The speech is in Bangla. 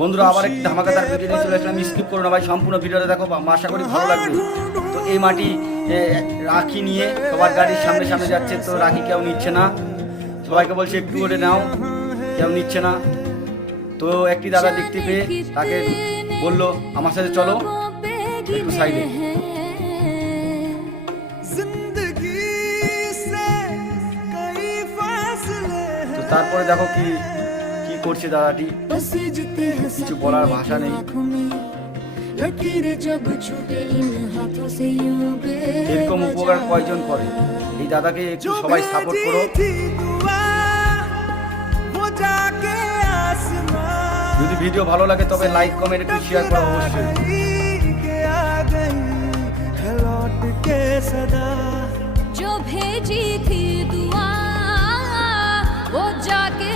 বন্ধুরা আবার একটি ধামাকাদার ভিডিও নিয়ে চলে আসলাম, স্কিপ করো না ভাই, সম্পূর্ণ ভিডিওটা দেখো, আশা করি ভালো লাগবে। তো এই মাটি রাখি নিয়ে সবার গাড়ির সামনে সামনে যাচ্ছে, তো রাখি কেউ নিচ্ছে না, সবাইকে বলছে একটু করে নাও, কেউ নিচ্ছে না। তো একটি দাদা দেখতে পেয়ে তাকে বললো আমার সাথে চলো একটু সাইডে। তো তারপরে দেখো কি কি করছে দাদাটি, কিছু বলার ভাষা নেই। এরকম উপকার কয়জন করে, এই দাদাকে একটু সবাই সাপোর্ট করো। যদি ভিডিও ভালো লাগে তবে লাইক কমেন্ট একটু শেয়ার করো অবশ্যই। जो भेजी थी दुआ वो जाके